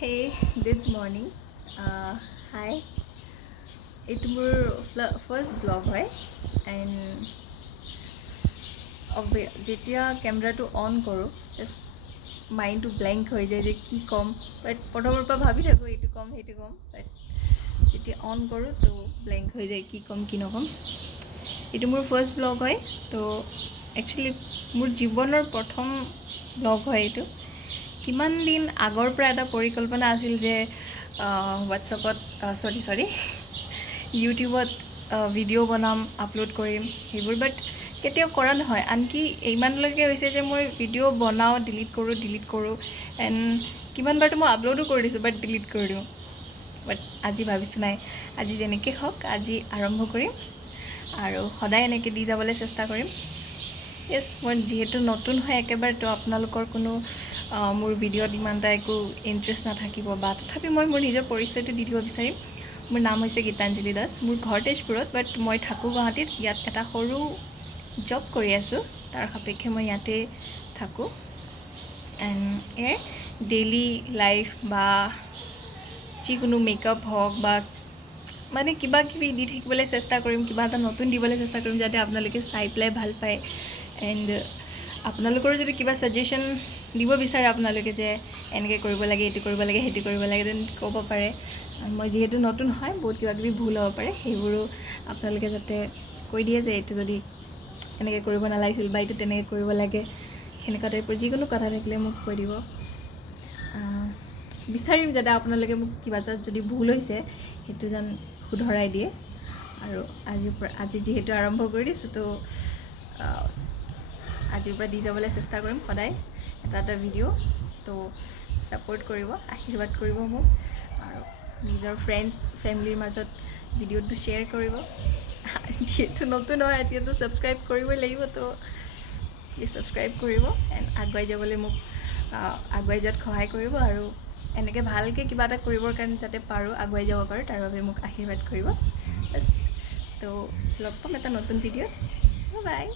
Hey, good morning. Hi. এইটো মোৰ first blog হয় এণ্ড যেতিয়া কেমেৰাটো অন কৰোঁ জাষ্ট মাইণ্ডটো ব্লেংক হৈ যায় যে কি ক'ম বাট প্ৰথমৰ পৰা ভাবি থাকোঁ এইটো ক'ম সেইটো ক'ম বাট যেতিয়া অন কৰোঁ তো ব্লেংক হৈ যায় কি ক'ম কি নক'ম। এইটো মোৰ ফাৰ্ষ্ট ব্লগ হয় তো একচুৱেলি মোৰ জীৱনৰ প্ৰথম ব্লগ হয় এইটো। কিমান দিন আগৰ পৰা এটা পৰিকল্পনা আছিল যে হোৱাটছআপত ইউটিউবত ভিডিঅ' বনাম আপলোড কৰিম সেইবোৰ বাট কেতিয়াও কৰা নহয়। আনকি ইমানলৈকে হৈছে যে মই ভিডিঅ' বনাওঁ ডিলিট কৰোঁ এণ্ড কিমানবাৰতো মই আপলোডো কৰি দিছোঁ বাট ডিলিট কৰি দিওঁ। বাট আজি ভাবিছোঁ নাই, আজি যেনেকৈ হওক আজি আৰম্ভ কৰিম আৰু সদায় এনেকৈ দি যাবলৈ চেষ্টা কৰিম। য়েছ, মই যিহেতু নতুন হয় একেবাৰে তো আপোনালোকৰ কোনো মোৰ ভিডিঅ'ত ইমান এটা একো ইণ্টাৰেষ্ট নাথাকিব বা তথাপি মই মোৰ নিজৰ পৰিচয়টো দি দিব বিচাৰিম। মোৰ নাম হৈছে গীতাঞ্জলি দাস। মোৰ ঘৰ তেজপুৰত বাট মই থাকোঁ গুৱাহাটীত। ইয়াত এটা সৰু জব কৰি আছোঁ, তাৰ সাপেক্ষে মই ইয়াতে থাকোঁ এণ্ড ডেইলি লাইফ বা যিকোনো মেকআপ হওক বা মানে কিবা কিবি দি থাকিবলৈ চেষ্টা কৰিম, কিবা এটা নতুন দিবলৈ চেষ্টা কৰিম যাতে আপোনালোকে চাই পেলাই ভাল পায় এণ্ড আপোনালোকৰো যদি কিবা ছাজেশ্যন দিব বিচাৰে আপোনালোকে যে এনেকৈ কৰিব লাগে এইটো কৰিব লাগে সেইটো কৰিব লাগে দেন ক'ব পাৰে। মই যিহেতু নতুন হয় বহুত কিবা কিবি ভুল হ'ব পাৰে, সেইবোৰো আপোনালোকে যাতে কৈ দিয়ে যে এইটো যদি এনেকৈ কৰিব নালাগিছিল বা এইটো তেনেকৈ কৰিব লাগে, সেনেকুৱা টাইপৰ যিকোনো কথা থাকিলে মোক কৈ দিব। বিচাৰিম যাতে আপোনালোকে মোক কিবা এটা যদি ভুল হৈছে সেইটো যেন শুধৰাই দিয়ে। আৰু আজি যিহেতু আৰম্ভ কৰি দিছোঁ তো আজিৰ পৰা দি যাবলৈ চেষ্টা কৰিম সদায় এটা ভিডিঅ'। তো ছাপোৰ্ট কৰিব, আশীৰ্বাদ কৰিব মোক আৰু নিজৰ ফ্ৰেণ্ডছ ফেমিলিৰ মাজত ভিডিঅ'টো শ্বেয়াৰ কৰিব। যিহেতু নতুন হয় এতিয়াতো ছাবস্ক্ৰাইব কৰিবই লাগিব, তো প্লিজ ছাবস্ক্ৰাইব কৰিব এণ্ড আগুৱাই যাবলৈ মোক আগুৱাই যোৱাত সহায় কৰিব আৰু এনেকৈ ভালকৈ কিবা এটা কৰিবৰ কাৰণে যাতে পাৰোঁ আগুৱাই যাব পাৰোঁ তাৰ বাবে মোক আশীৰ্বাদ কৰিব। বাছ, তো লগ পাম এটা নতুন ভিডিঅ'ত। বাই।